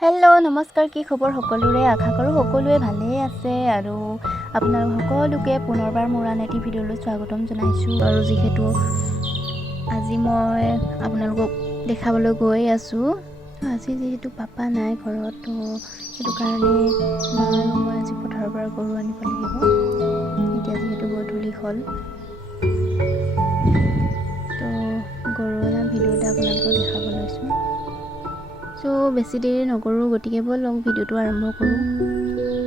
Hello' নমস্কাৰ, কি খবৰ সকলোৰে? আশা কৰোঁ সকলোৱে ভালেই আছে আৰু আপোনালোক সকলোকে পুনৰবাৰ মোৰ আন এটি ভিডিঅ'লৈ স্বাগতম জনাইছোঁ। আৰু যিহেতু আজি মই আপোনালোকক দেখাবলৈ গৈ আছোঁ, আজি যিহেতু পাপা নাই ঘৰত, তো সেইটো কাৰণে মই আজি পথাৰৰ পৰা গৰু আনিব লাগিব। এতিয়া যিহেতু গধূলি হ'ল, তো গৰু অনা ভিডিঅ' এটা আপোনালোকক দেখাব লৈছোঁ। চ' বেছি দেৰি নকৰোঁ, গতিকে ব'লক ভিডিঅ'টো আৰম্ভ কৰোঁ।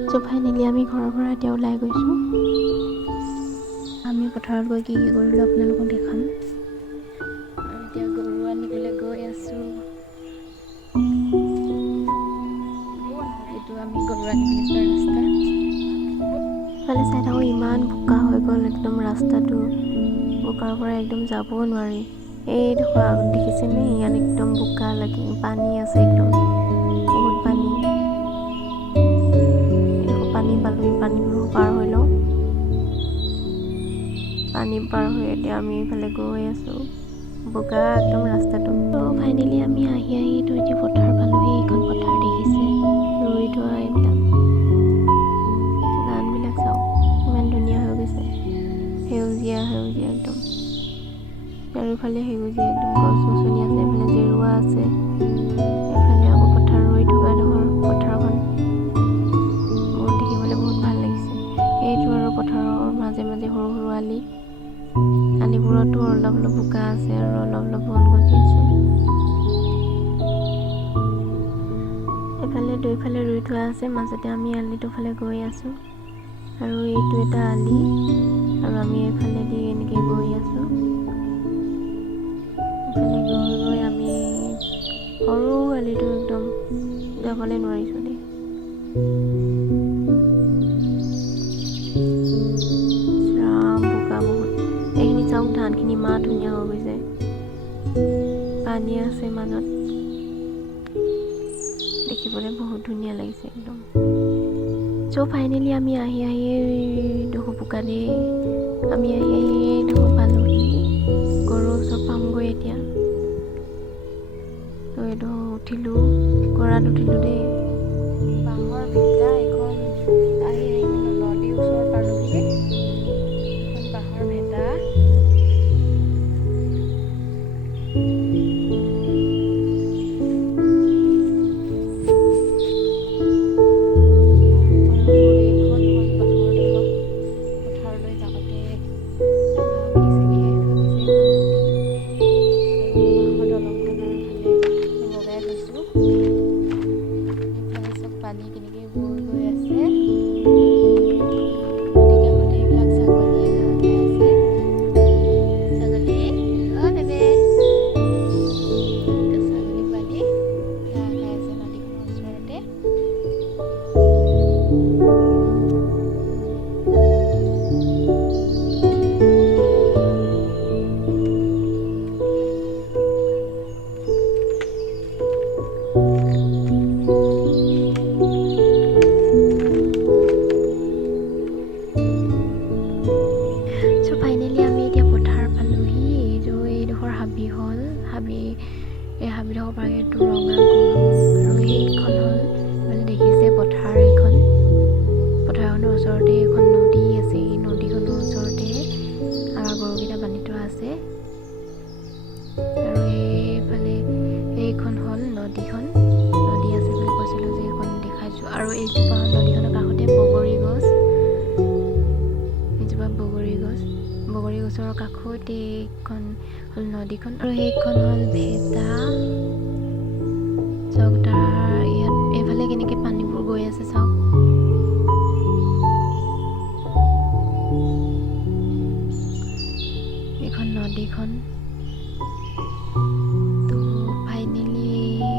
চ' ফাইনেলি আমি ঘৰৰ পৰা এতিয়া ওলাই গৈছোঁ। আমি পথাৰত গৈ কি কৰিলোঁ আপোনালোকক দেখাম। এতিয়া গৰু আনিবলৈ গৈ আছোঁ। এইটো আমি গৰু আনিবলৈ যোৱা ৰাস্তা। ইফালে চাই থাকোঁ, ইমান বোকা হৈ গ'ল একদম ৰাস্তাটো। বোকাৰ পৰা একদম যাব নোৱাৰি। এই দেখিছেনে, ইয়াত একদম বোকা লাগি পানী আছে, একদম বহুত পানী। এইডোখৰ পানী পালোঁ, পানীবোৰ পাৰ হৈ লওঁ। পানী পাৰ হৈ এতিয়া আমি এইফালে গৈ আছোঁ। বোকা একদম ৰাস্তাটো। তো ফাইনেলি আমি আহি তো এতিয়া পথাৰ পালোহি। এইখন পথাৰ দেখিছে, ৰুই থোৱা এইবিলাক ধানবিলাক চাওক, ইমান ধুনীয়া হৈ গৈছে, সেউজীয়া সেউজীয়া একদম। চাৰিওফালে সেউজীয়া একদম, গছ গছনি আছে, এইফালে জেৰুৱা আছে, এইফালে আকৌ পথাৰ ৰুই থকা ডোখৰ পথাৰখন বহুত দেখিবলৈ বহুত ভাল লাগিছে। এইটো আৰু পথাৰৰ মাজে মাজে সৰু সৰু আলিবোৰতো অলপ অলপ বোকা আছে আৰু অলপ অলপ বন গজি আছে। এইফালে দুইফালে ৰুই থোৱা আছে, মাজতে আমি আলিটোৰ ফালে গৈ আছোঁ। আৰু এইটো এটা আলি, আৰু আমি এইফালেদি এনেকৈ গৈ আছোঁ। এইফালে গৈ গৈ আমি সৰু আলিটো একদম যাবলৈ নোৱাৰিছোঁ দেই। বোকা বহুত। এইখিনি চাওক, ধানখিনি ইমান ধুনীয়া হৈ গৈছে, পানী আছে মাজত, দেখিবলৈ বহুত ধুনীয়া লাগিছে একদম। চ' ফাইনেলি আমি আহি ডোখৰ বোকা দি আমি ডোখৰ পালোহি। গৰু ওচৰত পামগৈ এতিয়া। তো এইটো উঠিলোঁ, গৰাত উঠিলোঁ দেই। বাঁহৰ ভেটা এখন আহি মানে নদীৰ ওচৰ পালোহি। এখন বাঁহৰ ভেটা। পানী কেনেকৈ বৈ গৈ আছে, নদী কাষতে এইবিলাক ছাগলীয়ে ঘাঁহ খাই আছে। ছাগলী, অ' বেবে, ছাগলী পোৱালি ঘাঁহ খাই আছে নদীখনৰ ওচৰতে। ফাইনেলি আমি এতিয়া পথাৰ পালোহি। এইডোখৰ হাবি হ'ল, এই হাবিডোখৰ পৰা এইটো ৰঙা গৰু, আৰু এইখন হ'ল মানে দেখিছে পথাৰ। এইখন পথাৰখনৰ ওচৰতে এখন নদী আছে, এই নদীখনৰ ওচৰতে আমাৰ গৰুকেইটা বান্ধি থোৱা আছে। আৰু এইফালে এইখন হ'ল নদী আছে বুলি কৈছিলোঁ যে, এইখন দেখাইছোঁ। আৰু এইজোপা নদীখনৰ কাষতে বগৰী গছ, এইজোপা বগৰী গছৰ কাষতে এইখন হ'ল নদীখন, আৰু সেইখন হ'ল ভেটা। চাওক, তাৰ ইয়াত এইফালে কেনেকৈ পানীবোৰ গৈ আছে চাওক। এইখন নদীখন। তো ফাইনেলি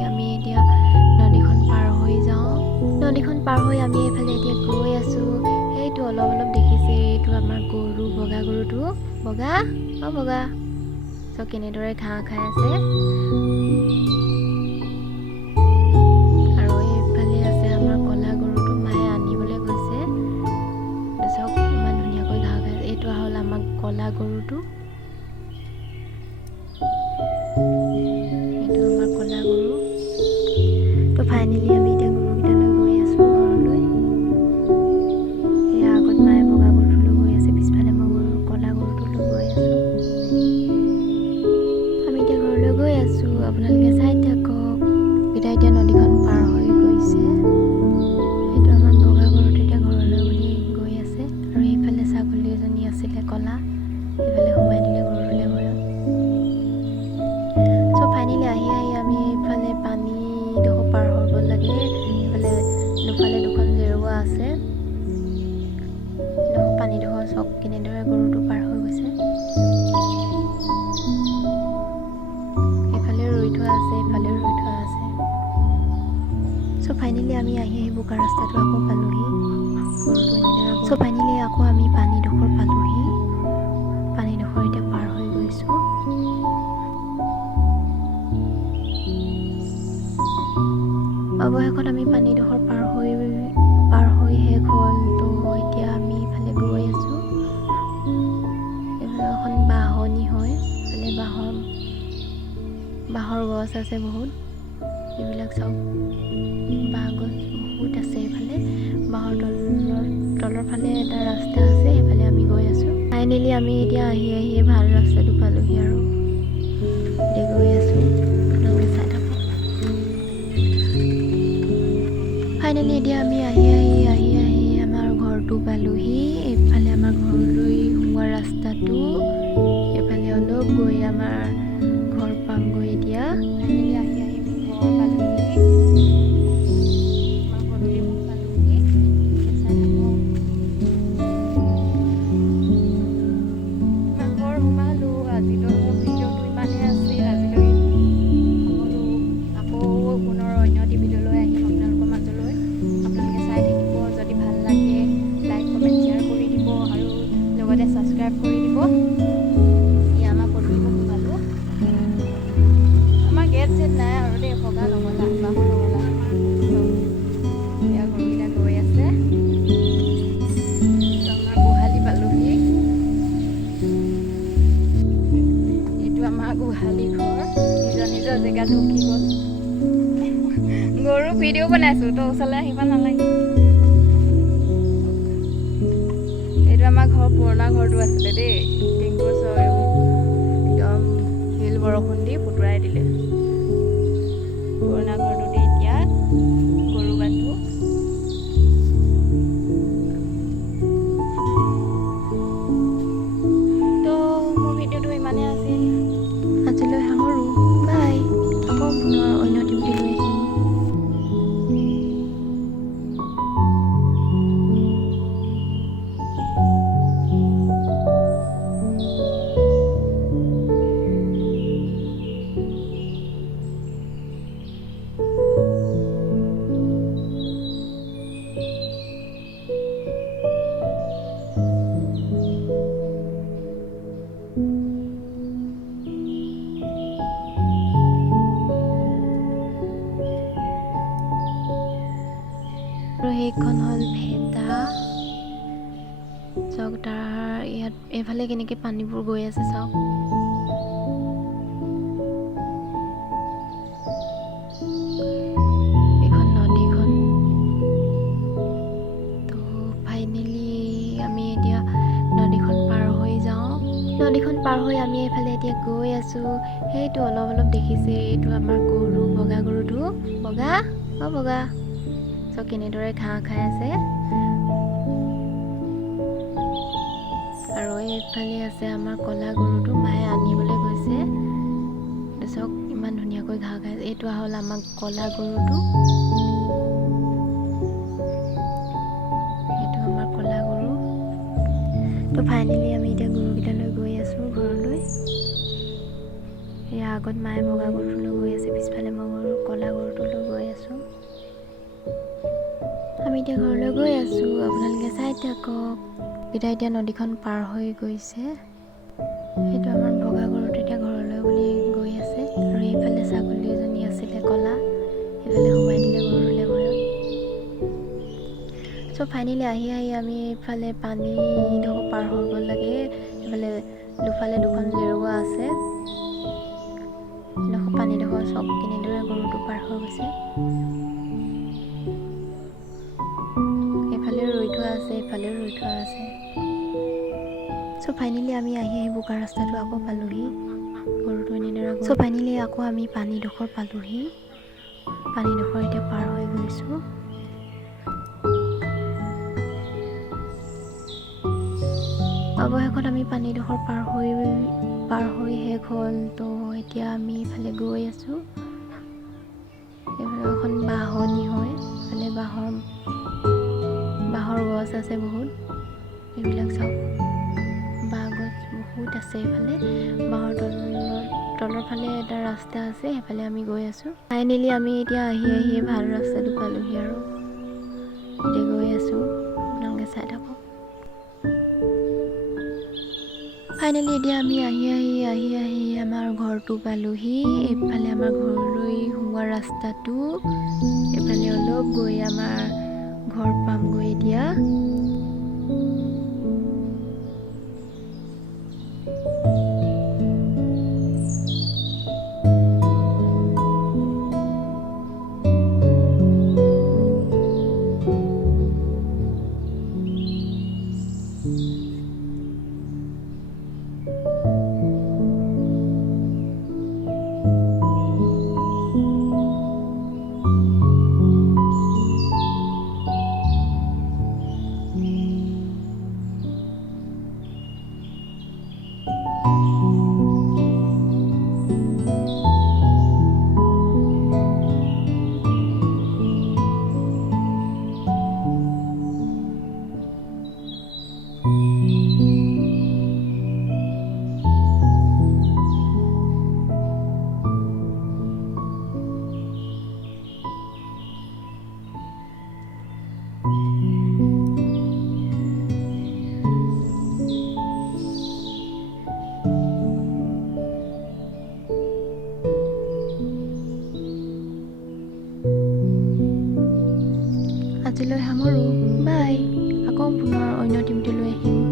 আমি এতিয়া নদীখন পাৰ হৈ যাওঁ। নদীখন পাৰ হৈ আমি এইফালে এতিয়া গৈ আছোঁ। সেইটো অলপ অলপ দেখিছে, এইটো আমাৰ গৰু, বগা গৰুটো। বগা, অ' বগা, চ' কেনেদৰে ঘাঁহ খাই আছে। আৰু এইফালে আছে আমাৰ ক'লা গৰুটো, মায়ে আনিবলৈ গৈছে। চাওক, ইমান ধুনীয়াকৈ ঘাঁহ খাই আছে। এইটো হ'ল আমাৰ ক'লা গৰুটো, এইটো আমাৰ ক'লা গৰু। তো ফাইনেলি আমি গৈছে। সেইটো আমাৰ বগা গৰুটো এতিয়া ঘৰলৈ বুলি গৈ আছে। আৰু এইফালে ছাগলী এজনী আছিলে ক'লা, এইফালে সোমাই দিলে গৰুলৈ ভয়ত। চ' ফাইনেলি আহি আমি এইফালে পানীডোখৰ পাৰ হ'ব লাগে। এইফালে দুফালে দুখন জেৰুৱা আছে। পানীডোখৰ চক কেনেদৰে গৰুটো পাৰ হৈ গৈছে। এইফালেও ৰুই থোৱা আছে, এইফালেও ৰুই থোৱা আছে। চ' ফাইনেলি আমি আহি বোকা ৰাস্তাটো আকৌ পালোহি। চ' ফাইনেলি আকৌ আমি পানীডোখৰ পালোহি। পানীডোখৰ এতিয়া পাৰ হৈ গৈছোঁ। অৱশেষত আমি পানীডোখৰ পাৰ হৈ শেষ হ'ল। তো এতিয়া আমি ইফালে গৈ আছোঁ। এইফালে এখন বাঁহনি হয়, এইফালে বাঁহৰ গছ আছে বহুত। এইবিলাক চাওক, বাঁহ গছ বহুত আছে। এইফালে বাঁহৰ তলৰ ফালে এটা ৰাস্তা আছে, সেইফালে আমি গৈ আছোঁ। ফাইনেলি আমি এতিয়া আহি ভাল ৰাস্তাটো পালোহি আৰু এতিয়া গৈ আছোঁ। আপোনালোকে চাই থাকক। ফাইনেলি এতিয়া আমি আহি আমাৰ ঘৰটো পালোহি। এইফালে আমাৰ ঘৰলৈ সোমোৱা ৰাস্তাটো, এইফালে অলপ গৈ আমাৰ ঘৰ পামগৈ এতিয়া। ফাইনেলি আহি ঘৰ পালোহি। আমাৰ পদূলি মুখ পালোহি। চাই থাকক। আমাৰ ঘৰ সোমালোঁ। আজিলৈ মোৰ ভিডিঅ'টো ইমানেই আছিল। আজিলৈ আকৌ পুনৰ অন্য এটি ভিডিঅ'লৈ আহিম আপোনালোকৰ মাজলৈ। আপোনালোকে চাই থাকিব। যদি ভাল লাগে লাইক কমেণ্ট শ্বেয়াৰ কৰি দিব আৰু লগতে ছাবস্ক্ৰাইব কৰি দিব। এয়া আমাৰ পদূলি মুখ সোমালোঁ। আমাৰ গেট চেট নাই আৰু দেই, ভগা নগলা, বাহু নগলা। এয়া গৰুকেইটা গৈ আছে। আমাৰ গোহালি পালোহি। এইটো আমাৰ গোহালি ঘৰ। নিজৰ জেগাত ৰখি গ'ল। গৰু ভিডিঅ' বনাইছোঁ, তো ওচৰলৈ আহিব নালাগে। এইটো আমাৰ ঘৰ পুৰণা ঘৰটো আছিলে দেই। টিংবোৰ একদম শিল বৰষুণ দি পুতৰাই দিলে। পুৰণা ঘৰটোতে এতিয়া গৰু বান্ধো। তো মোৰ ভিডিঅ'টো ইমানেই আছিল। আজিলৈ সামৰোঁ। বাই। আকৌ পুনৰ অন্য এটি ভিডিঅ' লৈ আহিম। আৰু সেইখন হ'ল ভেটা। চাওক তাৰ ইয়াত এইফালে কেনেকৈ পানীবোৰ গৈ আছে চাওক। এইখন নদীখন। তো ফাইনেলি আমি এতিয়া নদীখন পাৰ হৈ যাওঁ। নদীখন পাৰ হৈ আমি এইফালে এতিয়া গৈ আছোঁ। সেইটো অলপ দেখিছে, এইটো আমাৰ গৰু, বগা গৰুটো। বগা বগা চ' কেনেদৰে ঘাঁহ খাই আছে। আৰু এইফালে আছে আমাৰ ক'লা গৰুটো, মায়ে আনিবলৈ গৈছে। চাওক ইমান ধুনীয়াকৈ ঘাঁহ খাই আছে। এইটো হ'ল আমাৰ ক'লা গৰুটো। এইটো আমাৰ ক'লা গৰু। তো ফাইনেলি আমি এতিয়া গৰুকেইটালৈ গৈ আছোঁ ঘৰলৈ। ইয়াৰ আগত মায়ে বগা গৰুটোলৈ গৈ আছে, পিছফালে মই ক'লা গৰুটোলৈ গৈ আছোঁ। আমি এতিয়া ঘৰলৈ গৈ আছোঁ। আপোনালোকে চাই থাকক। এতিয়া নদীখন পাৰ হৈ গৈছে। সেইটো আমাৰ বগা গৰুটো এতিয়া ঘৰলৈ বুলি গৈ আছে। আৰু এইফালে ছাগলী এজনী আছিলে ক'লা, সেইফালে সোমাই দিলে গৰুলৈ ভয়ত। চ' ফাইনেলি আহি আমি এইফালে পানীডোখৰ পাৰ হ'ব লাগে। এইফালে দুফালে দুখন জেৰুৱা আছে। পানীডোখৰ চক কেনেদৰে গৰুটো পাৰ হৈ গৈছে। এইফালেও ৰুই থোৱা আছে, এইফালেও ৰুই থোৱা আছে। চ' ফাইনেলি আমি আহি বোকা ৰাস্তাটো আকৌ পালোহি। গৰুটো এনেদৰে চ' ফাইনেলি আকৌ আমি পানীডোখৰ পালোহি। পানীডোখৰ এতিয়া পাৰ হৈ গৈছোঁ। অৱশেষত আমি পানীডোখৰ পাৰ হৈ শেষ হ'ল। তো এতিয়া আমি ইফালে গৈ আছোঁ। এইফালে এখন বাঁহনি হয়, ইফালে বাঁহৰ গছ আছে বহুত। এইবিলাক চাওক, বাঁহ গছ বহুত আছে। এইফালে বাঁহৰ তলৰ ফালে এটা ৰাস্তা আছে, সেইফালে আমি গৈ আছোঁ। ফাইনেলি আমি এতিয়া আহি ভাল ৰাস্তাটো পালোহি আৰু এতিয়া গৈ আছোঁ। আপোনালোকে চাই থাকক। ফাইনেলি এতিয়া আমি আহি আমাৰ ঘৰটো পালোহি। এইফালে আমাৰ ঘৰলৈ সোমোৱা ৰাস্তাটো, এইফালে অলপ গৈ আমাৰ ঘৰ পামগৈ এতিয়া। আজিলৈ সামৰোঁ, বাই। আকৌ পুনৰ অন্য টিমটো লৈ আহিম।